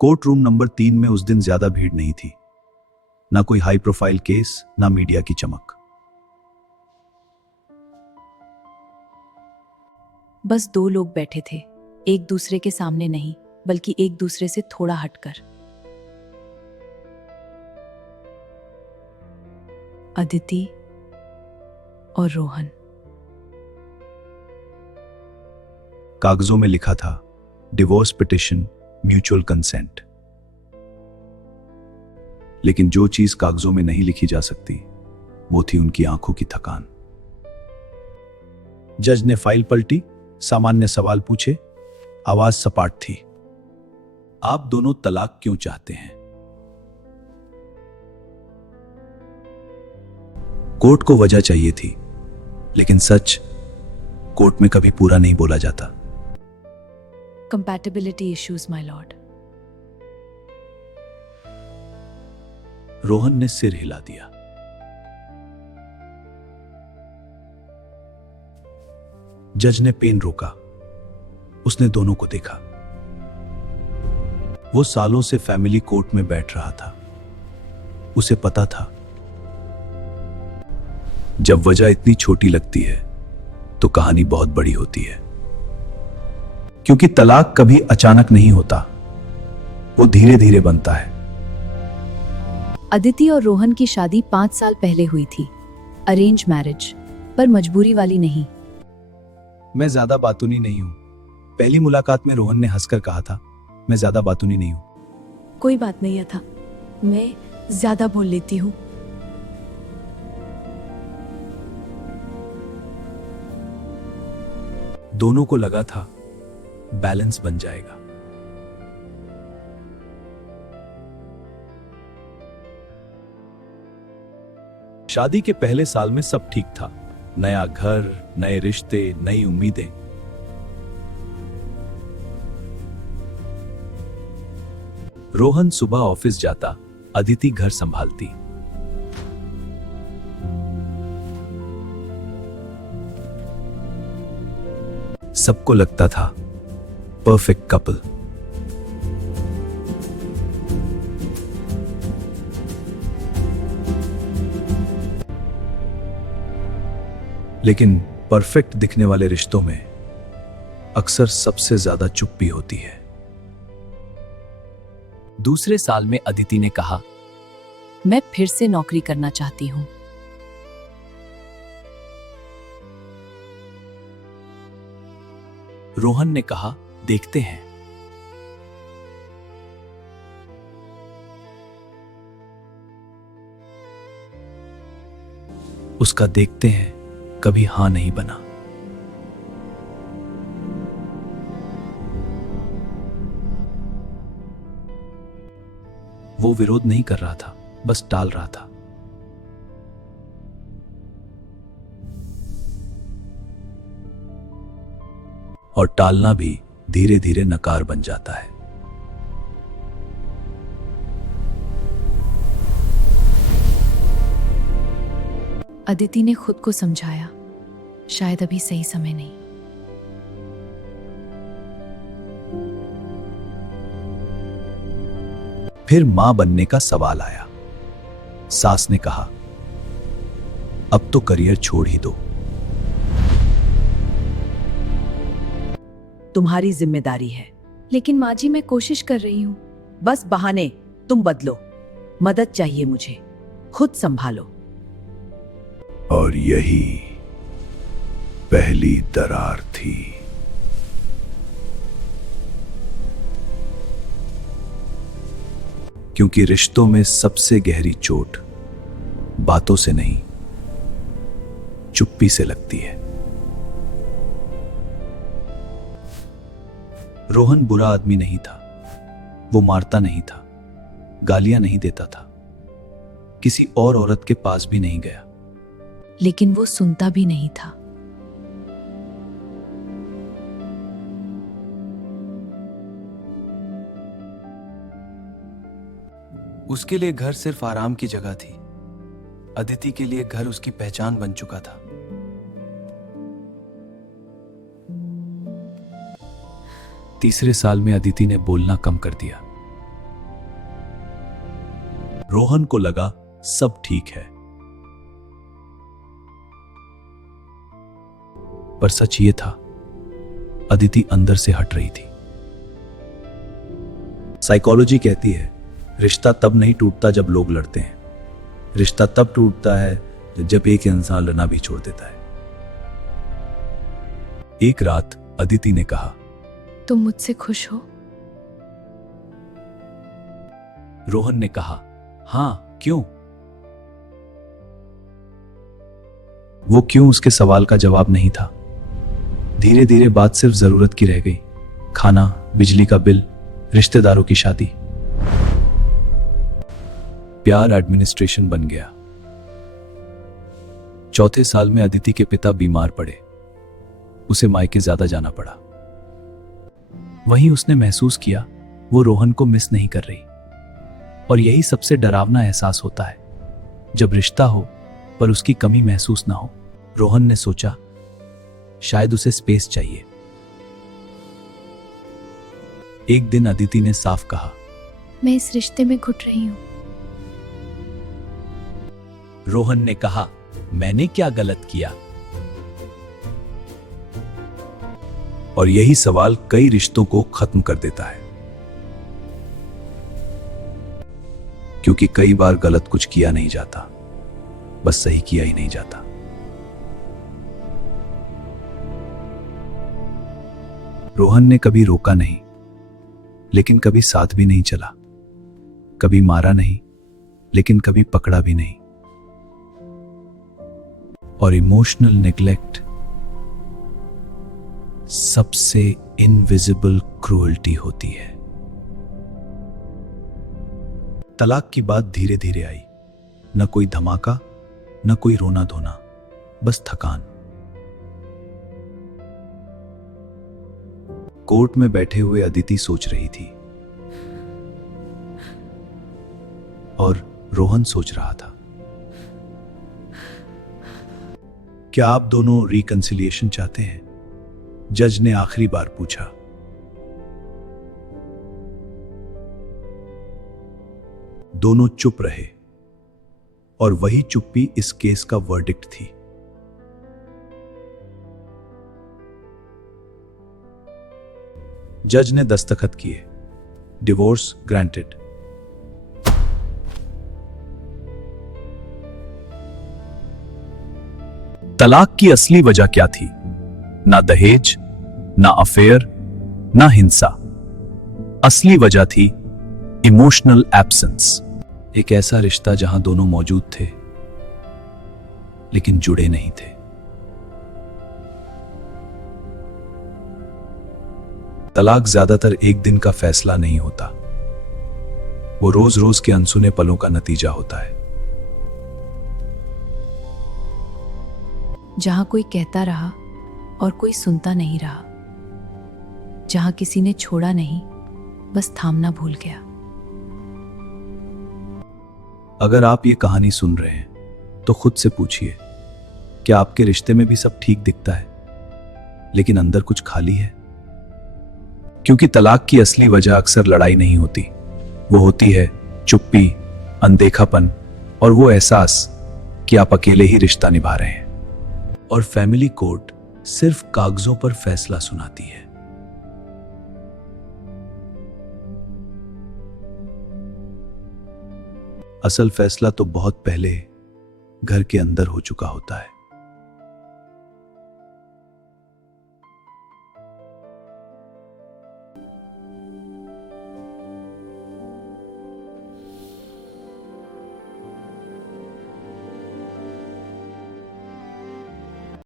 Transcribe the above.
Court room number 3 में उस दिन ज्यादा भीड़ नहीं थी। ना कोई हाई प्रोफाइल केस, ना मीडिया की चमक। बस दो लोग बैठे थे, एक दूसरे के सामने नहीं, बल्कि एक दूसरे से थोड़ा हटकर। अदिति और रोहन। कागजों में लिखा था डिवोर्स पिटिशन, म्यूचुअल कंसेंट। लेकिन जो चीज कागजों में नहीं लिखी जा सकती, वो थी उनकी आंखों की थकान। जज ने फाइल पलटी, सामान्य सवाल पूछे, आवाज सपाट थी। आप दोनों तलाक क्यों चाहते हैं? कोर्ट को वजह चाहिए थी, लेकिन सच कोर्ट में कभी पूरा नहीं बोला जाता। Compatibility issues my Lord. Rohan ने सिर हिला दिया। जज ने पेन रोका। उसने दोनों को देखा। वो सालों से फैमिली कोर्ट में बैठ रहा था। उसे पता था, जब वजह इतनी छोटी लगती है तो कहानी बहुत बड़ी होती है। क्योंकि तलाक कभी अचानक नहीं होता, वो धीरे धीरे बनता है। अदिति और रोहन की शादी 5 साल पहले हुई थी। अरेंज मैरिज, पर मजबूरी वाली नहीं। मैं ज्यादा बातूनी नहीं हूं। पहली मुलाकात में रोहन ने हंसकर कहा था, मैं ज्यादा बातूनी नहीं हूं। कोई बात नहीं था, मैं ज्यादा बोल लेती हूँ। दोनों को लगा था बैलेंस बन जाएगा। शादी के पहले साल में सब ठीक था। नया घर, नए रिश्ते, नई उम्मीदें। रोहन सुबह ऑफिस जाता, अदिति घर संभालती। सबको लगता था परफेक्ट कपल। लेकिन परफेक्ट दिखने वाले रिश्तों में अक्सर सबसे ज्यादा चुप्पी होती है। दूसरे साल में अदिति ने कहा, मैं फिर से नौकरी करना चाहती हूँ। रोहन ने कहा, देखते हैं। उसका देखते हैं कभी हां नहीं बना। वो विरोध नहीं कर रहा था, बस टाल रहा था। और टालना भी धीरे धीरे नकार बन जाता है। अदिति ने खुद को समझाया, शायद अभी सही समय नहीं। फिर मां बनने का सवाल आया। सास ने कहा, अब तो करियर छोड़ ही दो। तुम्हारी जिम्मेदारी है। लेकिन माँ जी, मैं कोशिश कर रही हूँ। बस बहाने तुम बदलो। मदद चाहिए मुझे, खुद संभालो। और यही पहली दरार थी। क्योंकि रिश्तों में सबसे गहरी चोट बातों से नहीं, चुप्पी से लगती है। रोहन बुरा आदमी नहीं था। वो मारता नहीं था, गालियां नहीं देता था, किसी और औरत के पास भी नहीं गया। लेकिन वो सुनता भी नहीं था। उसके लिए घर सिर्फ आराम की जगह थी। अदिति के लिए घर उसकी पहचान बन चुका था। तीसरे साल में अदिति ने बोलना कम कर दिया। रोहन को लगा सब ठीक है, पर सच ये था, अदिति अंदर से हट रही थी। साइकोलॉजी कहती है रिश्ता तब नहीं टूटता जब लोग लड़ते हैं, रिश्ता तब टूटता है जब एक इंसान लड़ना भी छोड़ देता है। एक रात अदिति ने कहा, तुम मुझसे खुश हो? रोहन ने कहा, हां, क्यों? वो क्यों उसके सवाल का जवाब नहीं था। धीरे धीरे बात सिर्फ जरूरत की रह गई। खाना, बिजली का बिल, रिश्तेदारों की शादी। प्यार एडमिनिस्ट्रेशन बन गया। चौथे साल में अदिति के पिता बीमार पड़े। उसे मायके ज्यादा जाना पड़ा। वहीं उसने महसूस किया वो रोहन को मिस नहीं कर रही। और यही सबसे डरावना एहसास होता है, जब रिश्ता हो पर उसकी कमी महसूस ना हो। रोहन ने सोचा शायद उसे स्पेस चाहिए। एक दिन अदिति ने साफ कहा, मैं इस रिश्ते में घुट रही हूं। रोहन ने कहा, मैंने क्या गलत किया? और यही सवाल कई रिश्तों को खत्म कर देता है, क्योंकि कई बार गलत कुछ किया नहीं जाता, बस सही किया ही नहीं जाता। रोहन ने कभी रोका नहीं, लेकिन कभी साथ भी नहीं चला। कभी मारा नहीं, लेकिन कभी पकड़ा भी नहीं। और इमोशनल नेग्लेक्ट सबसे इनविजिबल क्रूएल्टी होती है। तलाक की बात धीरे धीरे आई। न कोई धमाका, न कोई रोना धोना, बस थकान। कोर्ट में बैठे हुए अदिति सोच रही थी और रोहन सोच रहा था। क्या आप दोनों रिकंसिलिएशन चाहते हैं? जज ने आखिरी बार पूछा। दोनों चुप रहे और वही चुप्पी इस केस का वर्डिक्ट थी। जज ने दस्तखत किए। Divorce granted. तलाक की असली वजह क्या थी? ना दहेज, ना अफेयर, ना हिंसा। असली वजह थी इमोशनल एब्सेंस। एक ऐसा रिश्ता जहां दोनों मौजूद थे, लेकिन जुड़े नहीं थे। तलाक ज्यादातर एक दिन का फैसला नहीं होता, वो रोज रोज के अनसुने पलों का नतीजा होता है। जहां कोई कहता रहा और कोई सुनता नहीं रहा, जहां किसी ने छोड़ा नहीं, बस थामना भूल गया। अगर आप ये कहानी सुन रहे हैं तो खुद से पूछिए, क्या आपके रिश्ते में भी सब ठीक दिखता है, लेकिन अंदर कुछ खाली है? क्योंकि तलाक की असली वजह अक्सर लड़ाई नहीं होती, वो होती है चुप्पी, अनदेखापन और वो एहसास कि आप अकेले ही रिश्ता निभा रहे हैं। और फैमिली कोर्ट सिर्फ कागजों पर फैसला सुनाती है। असल फैसला तो बहुत पहले घर के अंदर हो चुका होता है।